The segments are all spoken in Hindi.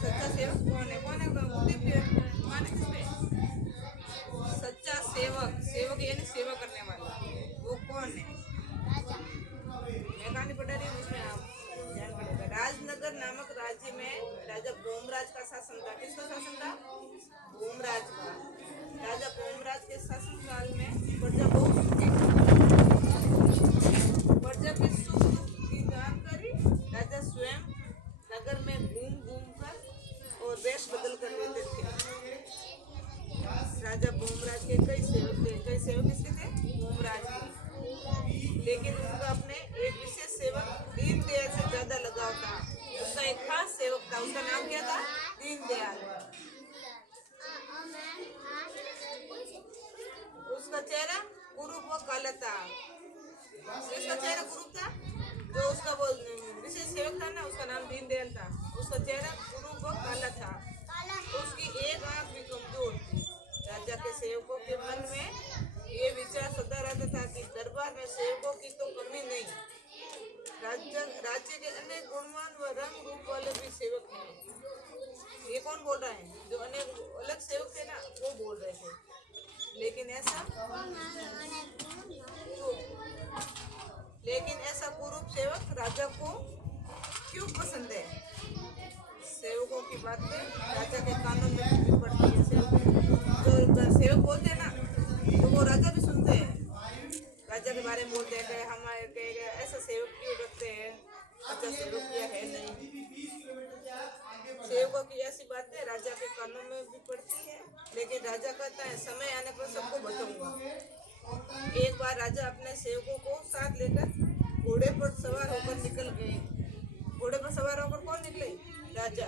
सच्चा सेवक कौन है? कौन है? माने किसपे? सच्चा सेवक, सेवक यानी सेवा करने वाला, वो कौन है? मैं कहानी पढ़ा रही हूँ, उसमें आप ध्यान पड़ेगा। राजनगर नामक राज्य में राजा भोमराज का शासन था। किसका शासन था? भोमराज का। राजा भोमराज के शासन काल में प्रजा बहुत सुखी थी। प्रजा के सुख दुख की जानकारी राजा स्वयं नगर में घूम घूम कर और वेश बदल कर लेते थे। राजा भोमराज के कई सेवक थे। कई सेवक किसके थे? भोमराज के। लेकिन उनका अपने एक विशेष सेवक दीनदयाल से ज्यादा लगाव था। उसका एक खास सेवक था, उसका नाम क्या था? दीनदयाल। उसका चेहरा कुरूप व काला था। उसका चेहरा कुरूप था। जो उसका वो विशेष सेवक था ना, उसका नाम दीनदयाल था। उसका चेहरा कुरूप व काला था। उसकी एक आंख भी कमजोर थी। राजा के सेवकों के मन में ये विचार सदा रहता था कि दरबार में सेवकों की तो कमी नहीं। राज्य के अनेक गुणवान व रंग रूप वाले भी सेवक हैं। ये कौन बोल रहा है? जो अनेक अलग सेवक थे ना, वो बोल रहे थे। लेकिन ऐसा कुरूप सेवक राजा को क्यों पसंद है? सेवकों की बातें राजा के कानों में भी पड़ती है। जो सेवक बोलते हैं ना, तो वो राजा भी सुनते हैं। राजा के बारे में बोलते हैं कि हमारे ऐसा सेवक क्यों रखते हैं, अच्छा सेवक क्या है नहीं। सेवकों की ऐसी बातें राजा के कानों में भी पड़ती है। लेकिन राजा कहता है समय आने पर सबको बताऊंगा। एक बार राजा अपने सेवकों को साथ लेकर घोड़े पर सवार होकर निकल गए। घोड़े पर सवार होकर कौन निकले? राजा।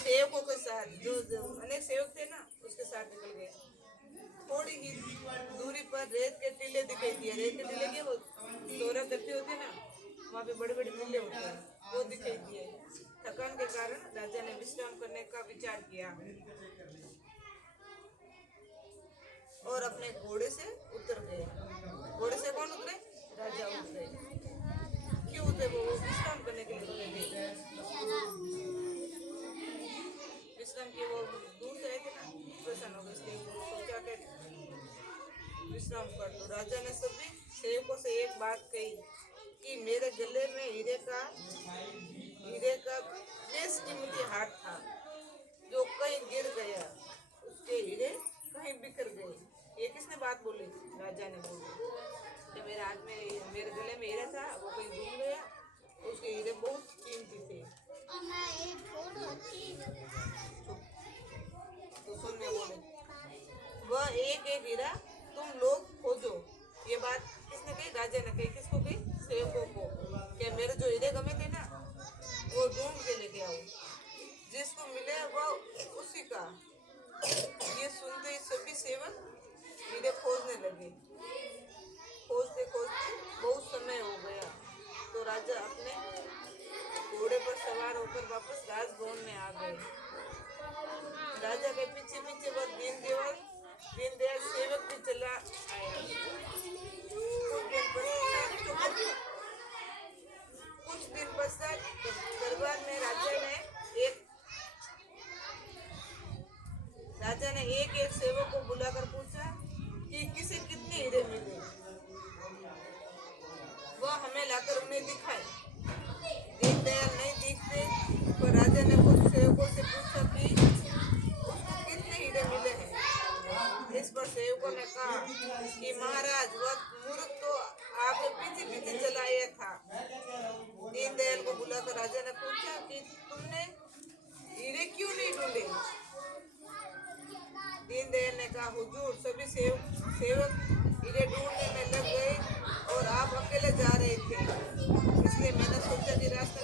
सेवकों के साथ, जो अनेक सेवक थे ना, उसके साथ निकल गए। थोड़ी ही दूरी पर रेत के टीले दिखाई दिए। रेत के टीले के वो तोरा करती होती है ना, वहाँ पे बड़े बड़े टीले होते हैं, वो दिखाई दिए। थकान के कारण राजा ने विश्राम करने का विचार किया और अपने घोड़े से उतर गए। घोड़े से कौन उतरे? राजा उतरे। क्यों उतरे? वो विश्राम करने के लिए उतरे। विश्राम किए, वो दूर से आए थे ना, परेशान हो गए, इसलिए सोचा कि विश्राम कर लो। राजा ने सभी सेवकों से एक बात कही कि मेरे गले में हीरे का बेशकीमती हार था, जो कहीं गिर गया। उसके हीरे कहीं बिखर गए। ये किसने बात बोली? राजा ने बोली कि मेरे हाथ में, मेरे गले में हीरा था, वो कहीं घूम गया। उसके हीरे बहुत कीमती थे। तो सुन में बोले, वह एक एक हीरा तुम लोग खोजो। ये बात किसने कही? राजा ने कही। किसको कही? सेवकों को। क्या मेरे जो हीरे गमे थे ना, वो ढूंढ के लेके आओ। जिसको मिले वह उसी का। ये सुनते ही सभी सेवक हीरे खोजने लगे। खोजते खोजते बहुत समय हो गया तो राजा अपने घोड़े पर सवार होकर वापस राजभवन में आ गए। राजा के पीछे पीछे वह दीनदयाल सेवक भी चला आया। कुछ दिन पश्चात दरबार में राजा ने एक एक सेवक को बुलाकर पूछा कि किसे कितने हीरे मिले। वह हमें लाकर उन्हें दिखाए। दीनदयाल नहीं दिखते, पर राजा ने कुछ सेवकों से पूछा कि उसको कितने हीरे मिले हैं। इस पर सेवकों ने कहा कि महाराज, वह मूर्ख तो आपके पीछे पीछे चलाया था। दीनदयाल को बुलाकर राजा ने पूछा कि तुमने हीरे क्यों नहीं ढूंढे? दीनदयाल ने कहा, हुजूर, सभी सेवक हीरे ढूंढने में लग गए और आप अकेले जा रहे थे, इसलिए मैंने सोचा कि रास्ता